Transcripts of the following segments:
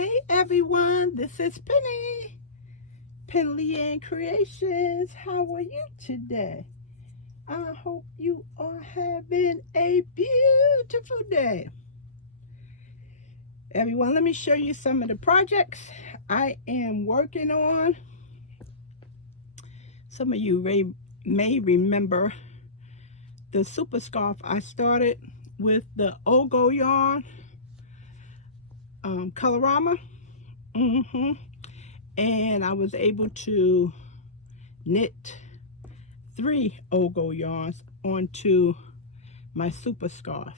Hey everyone, this is Penny, Penley-Ann Creations. How are you today? I hope you are having a beautiful day. Everyone, let me show you some of the projects I am working on. Some of you may remember the super scarf I started with the Ogo yarn, Colorama. And I was able to knit 3 Ogo yarns onto my super scarf.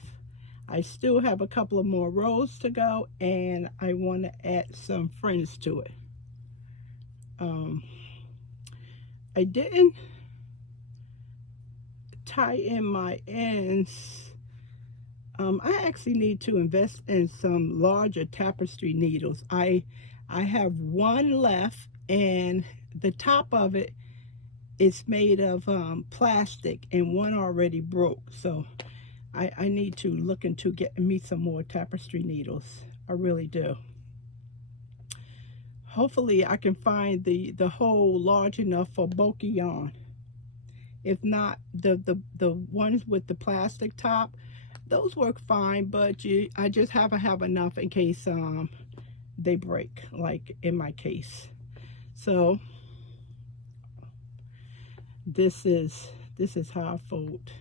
I still have a couple of more rows to go, and I want to add some fringe to it. I didn't tie in my ends. I actually need to invest in some larger tapestry needles. I have one left, and the top of it is made of plastic, and one already broke. So I need to look into getting me some more tapestry needles. I really do. Hopefully I can find the hole large enough for bulky yarn. If not, the ones with the plastic top, those work fine, but I just have to have enough in case they break, like in my case. So this is how I fold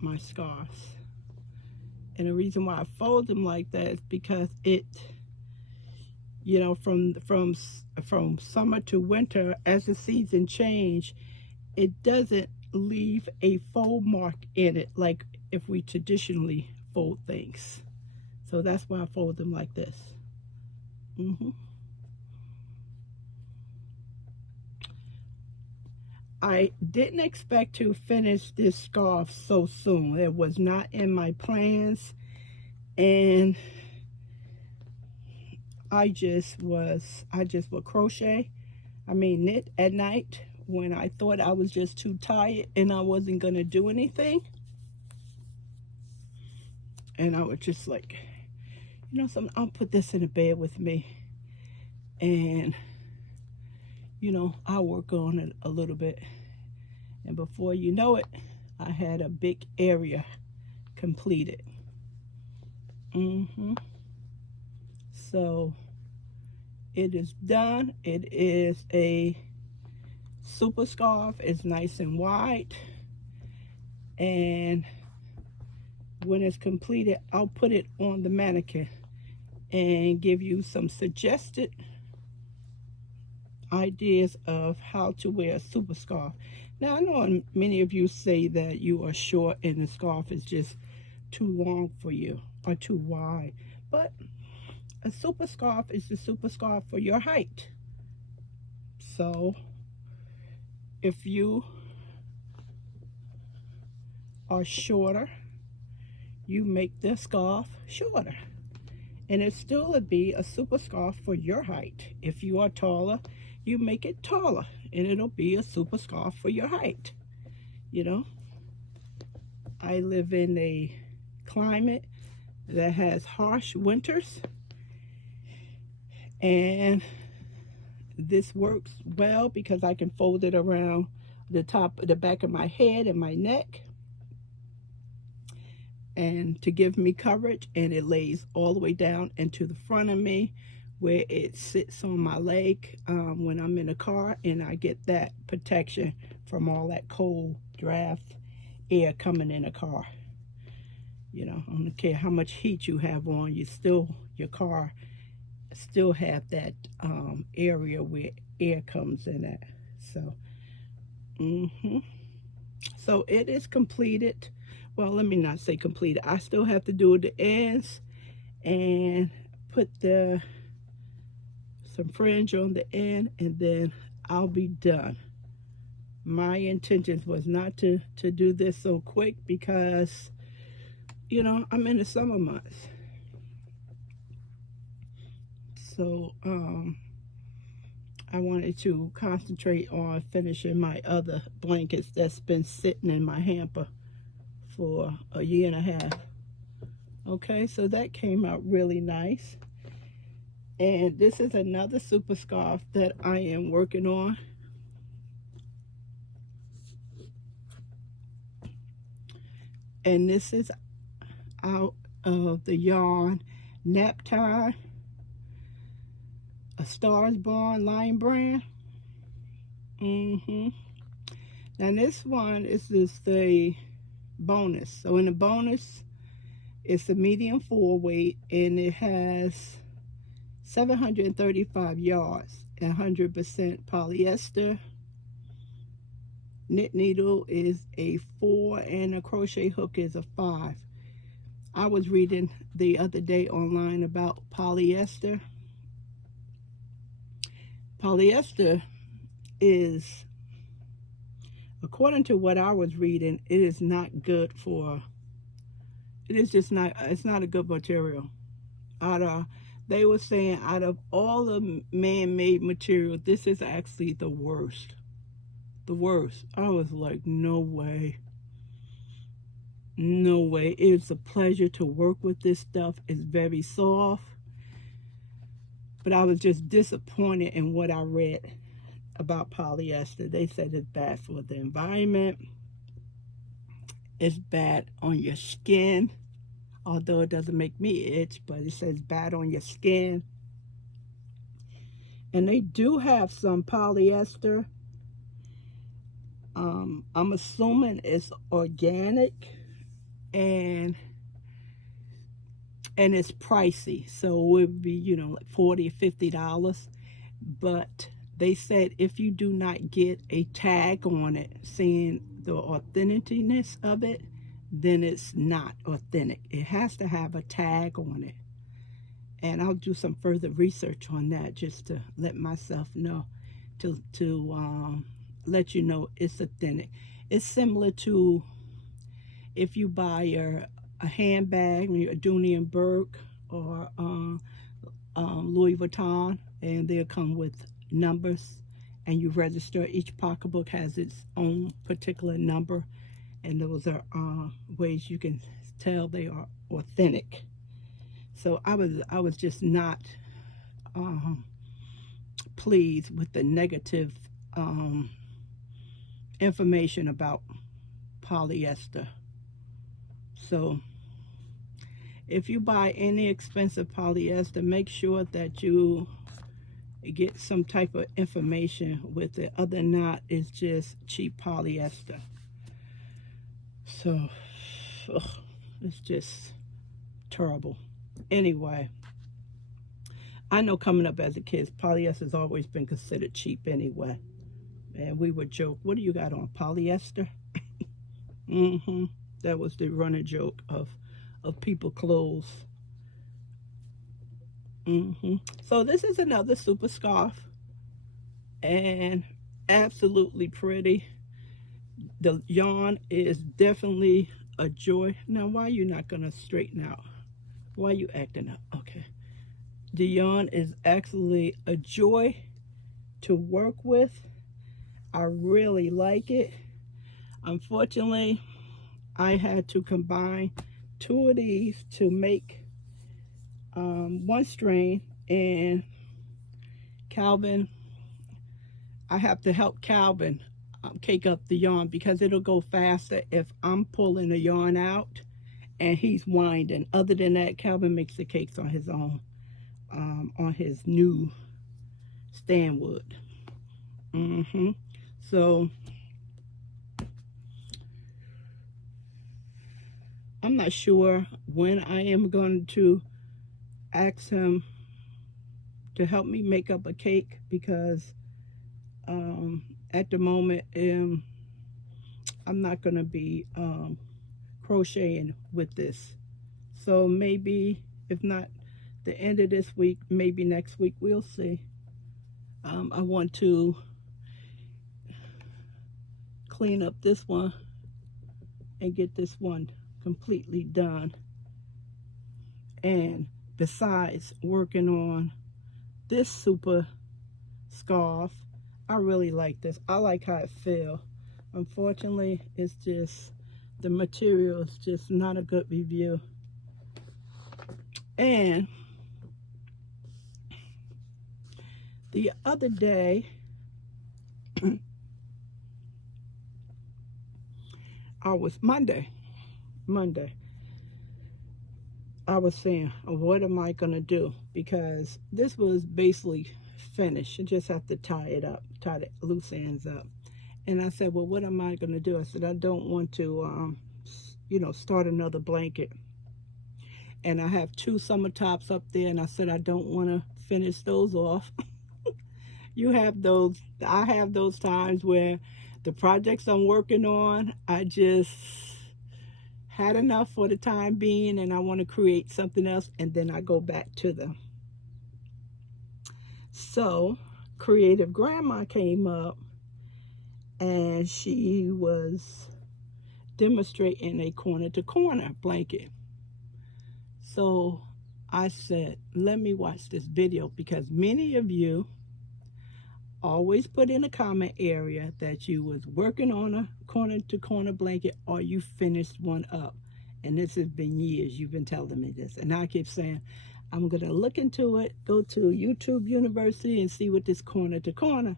my scarves. And the reason why I fold them like that is because it, you know, from summer to winter, as the season change, it doesn't leave a fold mark in it like if we traditionally fold things. So that's why I fold them like this. I didn't expect to finish this scarf so soon. It was not in my plans, and I just would crochet. Knit at night when I thought I was just too tired and I wasn't gonna do anything. And I was just like, you know something, I'll put this in the bed with me, and you know, I'll work on it a little bit. And before you know it, I had a big area completed. So it is done. It is a super scarf. It's nice and wide, and when it's completed, I'll put it on the mannequin and give you some suggested ideas of how to wear a super scarf. Now, I know many of you say that you are short and the scarf is just too long for you or too wide, but a super scarf is the super scarf for your height. So if you are shorter, you make the scarf shorter, and it still would be a super scarf for your height. If you are taller, you make it taller, and it'll be a super scarf for your height. You know, I live in a climate that has harsh winters, and this works well because I can fold it around the back of my head and my neck, and to give me coverage, and it lays all the way down into the front of me where it sits on my leg when I'm in the car, and I get that protection from all that cold draft air coming in the car. You know, I don't care how much heat you have on, your car still have that area where air comes in at. So so it is completed. Well, let me not say completed. I still have to do the ends and put some fringe on the end, and then I'll be done. My intentions was not to do this so quick because, you know, I'm in the summer months. So I wanted to concentrate on finishing my other blankets that's been sitting in my hamper for a year and a half. Okay, so that came out really nice. And this is another super scarf that I am working on. And this is out of the yarn Nap Tie, a Stars Born line brand. Now this one is just the bonus. So in the bonus, it's a medium 4 weight, and it has 735 yards, 100% polyester. Knit needle is a 4, and a crochet hook is a 5. I was reading the other day online about polyester. Polyester is, according to what I was reading, it is not good for, it is just not, it's not a good material. They were saying out of all the man-made material, this is actually the worst. The worst. I was like, no way. No way. It's a pleasure to work with this stuff. It's very soft. But I was just disappointed in what I read about polyester. They said it's bad for the environment. It's bad on your skin. Although it doesn't make me itch, but it says bad on your skin. And they do have some polyester. I'm assuming it's organic, and it's pricey. So it would be, you know, like $40 or $50. But they said if you do not get a tag on it saying the authenticness of it, then it's not authentic. It has to have a tag on it. And I'll do some further research on that just to let myself know, to let you know it's authentic. It's similar to if you buy a handbag, a Dooney & Burke or Louis Vuitton, and they'll come with numbers, and you register. Each pocketbook has its own particular number, and those are ways you can tell they are authentic. So I was just not pleased with the negative information about polyester. So if you buy any expensive polyester, make sure that you get some type of information with it. Other than that, it's just cheap polyester. So it's just terrible. Anyway, I know coming up as a kid, polyester has always been considered cheap anyway. And we would joke, what do you got on, polyester? That was the running joke of people clothes. So this is another super scarf, and absolutely pretty. The yarn is definitely a joy. Now, why are you not gonna straighten out? Why are you acting up? Okay. The yarn is actually a joy to work with. I really like it. Unfortunately, I had to combine 2 of these to make one strain, and Calvin, I have to help Calvin cake up the yarn because it'll go faster if I'm pulling the yarn out and he's winding. Other than that, Calvin makes the cakes on his own, on his new stand wood. So I'm not sure when I am going to ask him to help me make up a cake, because at the moment I'm not going to be crocheting with this. So maybe, if not the end of this week, maybe next week, we'll see. I want to clean up this one and get this one completely done. And besides working on this super scarf, I really like this. I like how it feels. Unfortunately, it's just, the material is just not a good review. And The other day, I was Monday, I was saying, what am I going to do? Because this was basically finished. You just have to tie it up, tie the loose ends up. And I said, well, what am I going to do? I said, I don't want to, start another blanket. And I have 2 summer tops up there, and I said, I don't want to finish those off. You have those, I have those times where the projects I'm working on, I just had enough for the time being, and I want to create something else, and then I go back to them. So Creative Grandma came up, and she was demonstrating a corner to corner blanket. So I said, let me watch this video, because many of you always put in a comment area that you was working on a corner to corner blanket or you finished one up. And this has been years you've been telling me this, and I keep saying I'm gonna look into it, go to YouTube University and see what this corner to corner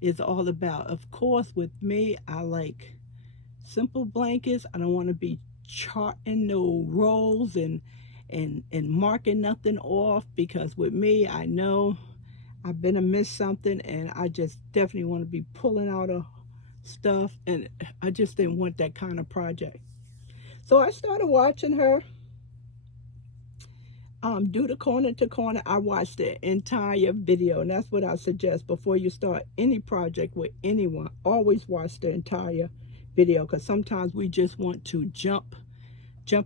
is all about. Of course, with me, I like simple blankets. I don't want to be charting no rolls and marking nothing off, because with me, I know I've been to miss something, and I just definitely want to be pulling out of stuff, and I just didn't want that kind of project. So I started watching her do the corner to corner. I watched the entire video, and that's what I suggest before you start any project with anyone. Always watch the entire video, because sometimes we just want to jump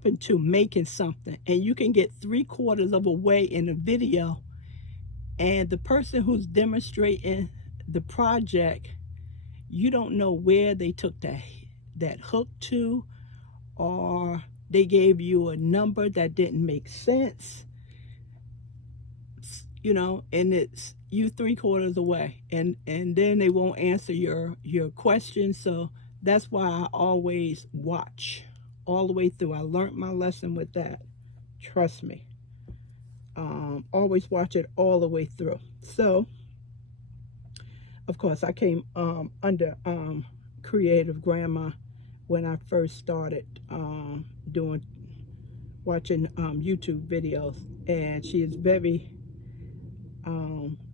into making something, and you can get 3/4 of a way in a video, and the person who's demonstrating the project, you don't know where they took that hook to, or they gave you a number that didn't make sense, and it's you 3/4 away, and then they won't answer your question. So that's why I always watch all the way through. I learned my lesson with that. Trust me. Always watch it all the way through. So, of course, I came under Creative Grandma when I first started watching YouTube videos, and she is very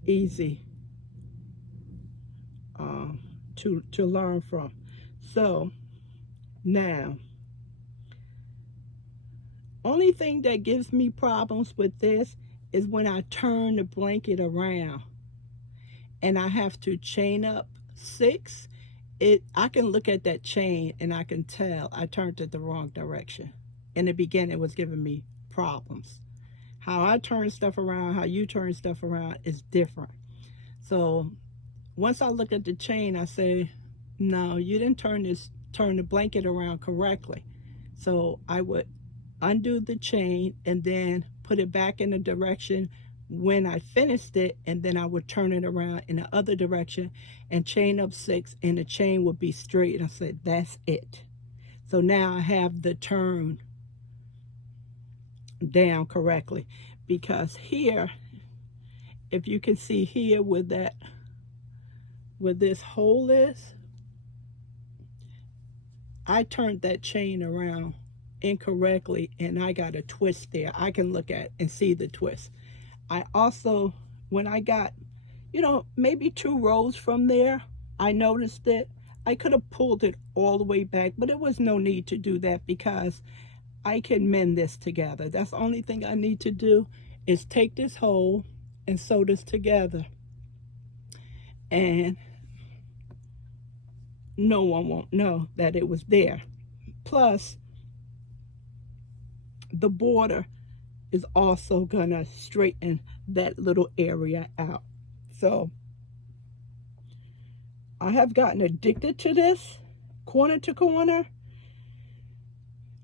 easy to learn from. So now, only thing that gives me problems with this is when I turn the blanket around and I have to chain up 6. I can look at that chain and I can tell I turned it the wrong direction. In the beginning, it was giving me problems. How I turn stuff around, how you turn stuff around is different. So once I look at the chain, I say, no, you didn't turn the blanket around correctly. So I would undo the chain and then put it back in the direction when I finished it, and then I would turn it around in the other direction and chain up 6, and the chain would be straight. And I said, that's it. So now I have the turn down correctly, because here, if you can see here where this hole is, I turned that chain around incorrectly, and I got a twist there. I can look at and see the twist. I also, when I got, maybe 2 rows from there, I noticed it. I could have pulled it all the way back, but there was no need to do that, because I can mend this together. That's the only thing I need to do, is take this hole and sew this together, and no one won't know that it was there. Plus, the border is also gonna straighten that little area out. So I have gotten addicted to this corner to corner.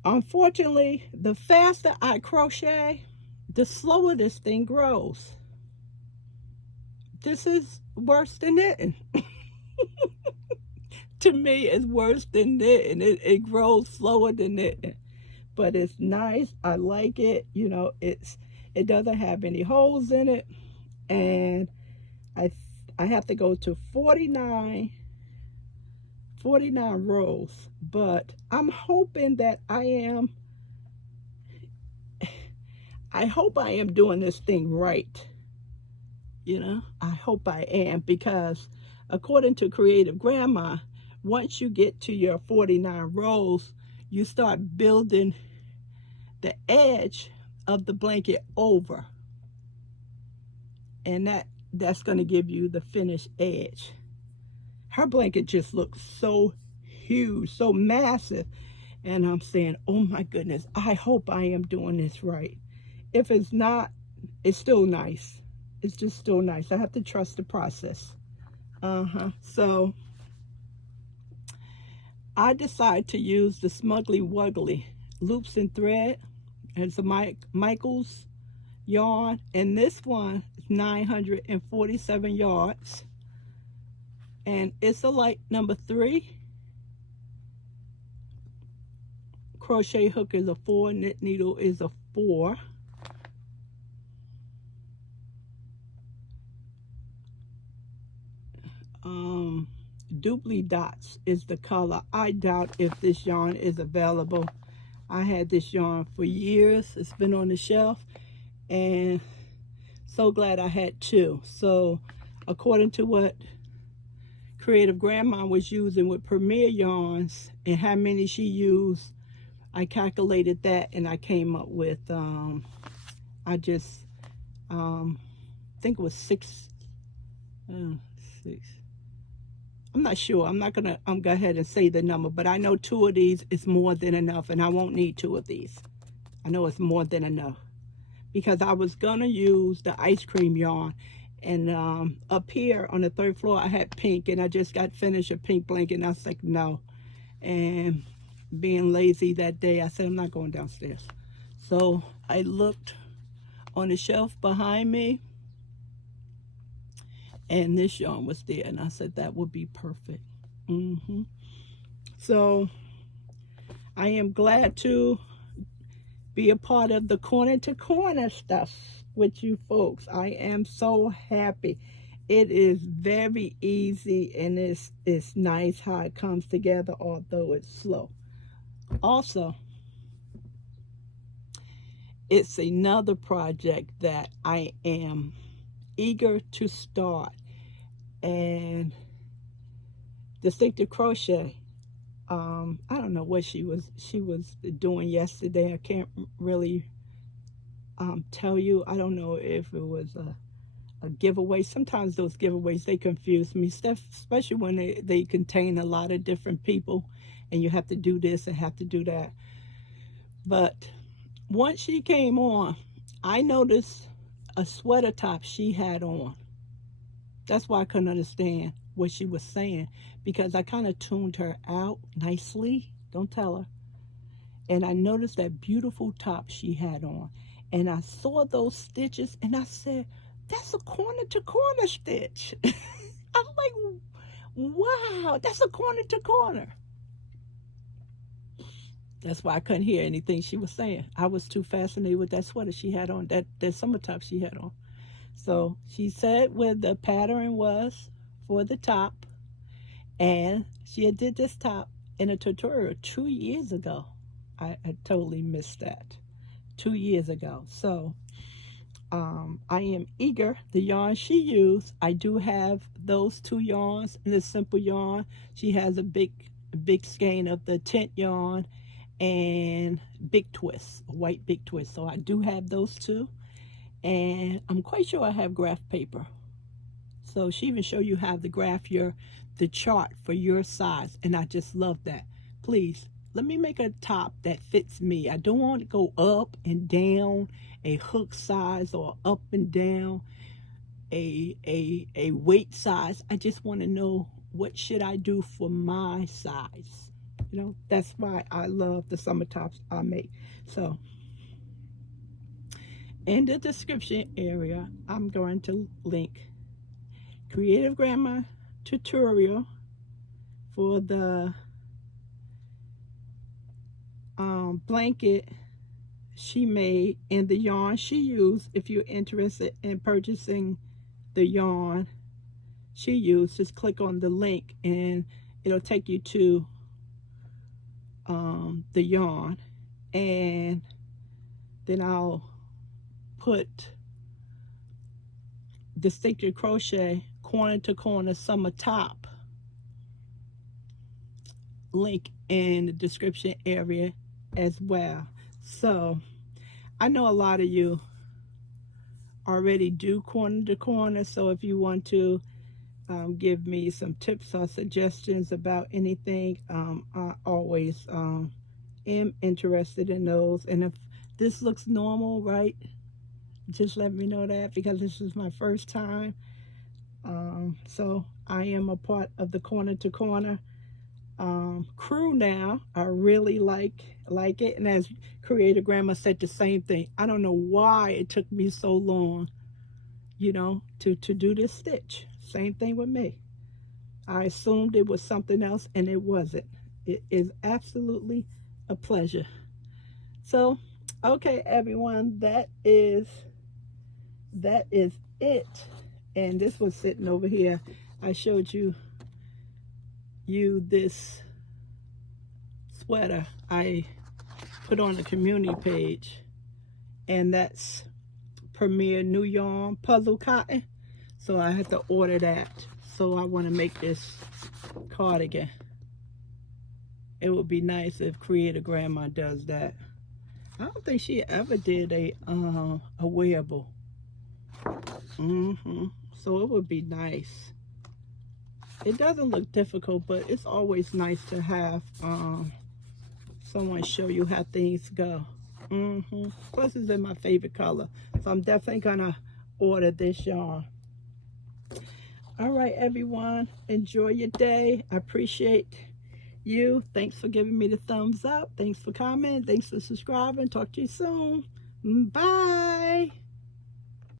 Unfortunately, the faster I crochet, the slower this thing grows. This is worse than knitting. To me, it's worse than knitting. It grows slower than knitting. But it's nice. I like it. It doesn't have any holes in it. And I have to go to 49 rows, but I'm hoping that I hope I am doing this thing right. You know, I hope I am, because according to Creative Grandma, once you get to your 49 rows, you start building the edge of the blanket over, and that's going to give you the finished edge. Her blanket just looks so huge, so massive, and I'm saying, oh my goodness, I hope I am doing this right. If it's not, it's still nice. It's just still nice. I have to trust the process. So I decided to use the Smuggly Wuggly loops and thread. It's a Michael's yarn, and this one is 947 yards, and it's a light number 3. Crochet hook is a 4, knit needle is a 4. Doobly Dots is the color. I doubt if this yarn is available. I had this yarn for years. It's been on the shelf, and so glad I had 2. So according to what Creative Grandma was using with Premier yarns and how many she used, I calculated that, and I came up with I just think it was 6. I'm not sure. I'm not gonna go ahead and say the number, but I know 2 of these is more than enough, and I won't need 2 of these. I know it's more than enough, because I was gonna use the ice cream yarn, and up here on the 3rd floor I had pink, and I just got finished a pink blanket, and I was like, no. And being lazy that day, I said, I'm not going downstairs. So I looked on the shelf behind me, and this yarn was there, and I said that would be perfect. So I am glad to be a part of the corner to corner stuff with you folks. I am so happy. It is very easy, and it's nice how it comes together, although it's slow. Also, it's another project that I am eager to start. And Distinctive Crochet, I don't know what she was doing yesterday. I can't really tell you. I don't know if it was a giveaway. Sometimes those giveaways, they confuse me, especially when they contain a lot of different people, and you have to do this and have to do that. But once she came on, I noticed a sweater top she had on. That's why I couldn't understand what she was saying, because I kind of tuned her out nicely. Don't tell her. And I noticed that beautiful top she had on. And I saw those stitches, and I said, that's a corner to corner stitch. I'm like, wow, that's a corner to corner. That's why I couldn't hear anything she was saying. I was too fascinated with that sweater she had on, that summer top she had on. So she said where the pattern was for the top, and she had did this top in a tutorial 2 years ago. I totally missed that. 2 years ago. So I am eager. The yarn she used, I do have those 2 yarns in the simple yarn. She has a big skein of the tint yarn and big twist, a white big twist. So I do have those 2. And I'm quite sure I have graph paper. So she even show you how to graph the chart for your size, and I just love that. Please, let me make a top that fits me. I don't want to go up and down a hook size, or up and down a weight size. I just want to know, what should I do for my size? You know, that's why I love the summer tops I make. So in the description area, I'm going to link Creative Grandma tutorial for the blanket she made, and the yarn she used if you're interested in purchasing the yarn she used. Just click on the link and it'll take you to the yarn, and then I'll put Distinctive Crochet corner to corner summer top link in the description area as well. So I know a lot of you already do corner to corner, so if you want to give me some tips or suggestions about anything, I always am interested in those. And if this looks normal, right, just let me know that, because this is my first time. So I am a part of the corner to corner crew now. I really like it, and as Creator Grandma said, the same thing. I don't know why it took me so long, you know, to do this stitch. Same thing with me. I assumed it was something else, and it wasn't. It is absolutely a pleasure. So okay, everyone, that is it. And this was sitting over here. I showed you this sweater I put on the community page, and that's Premier New Yarn Puzzle Cotton. So I had to order that. So I want to make this cardigan. It would be nice if Creator Grandma does that. I don't think she ever did a wearable. So it would be nice. It doesn't look difficult, but it's always nice to have someone show you how things go. Plus it's in my favorite color, so I'm definitely gonna order this yarn. All right, everyone, enjoy your day. I appreciate you. Thanks for giving me the thumbs up. Thanks for commenting. Thanks for subscribing. Talk to you soon. Bye.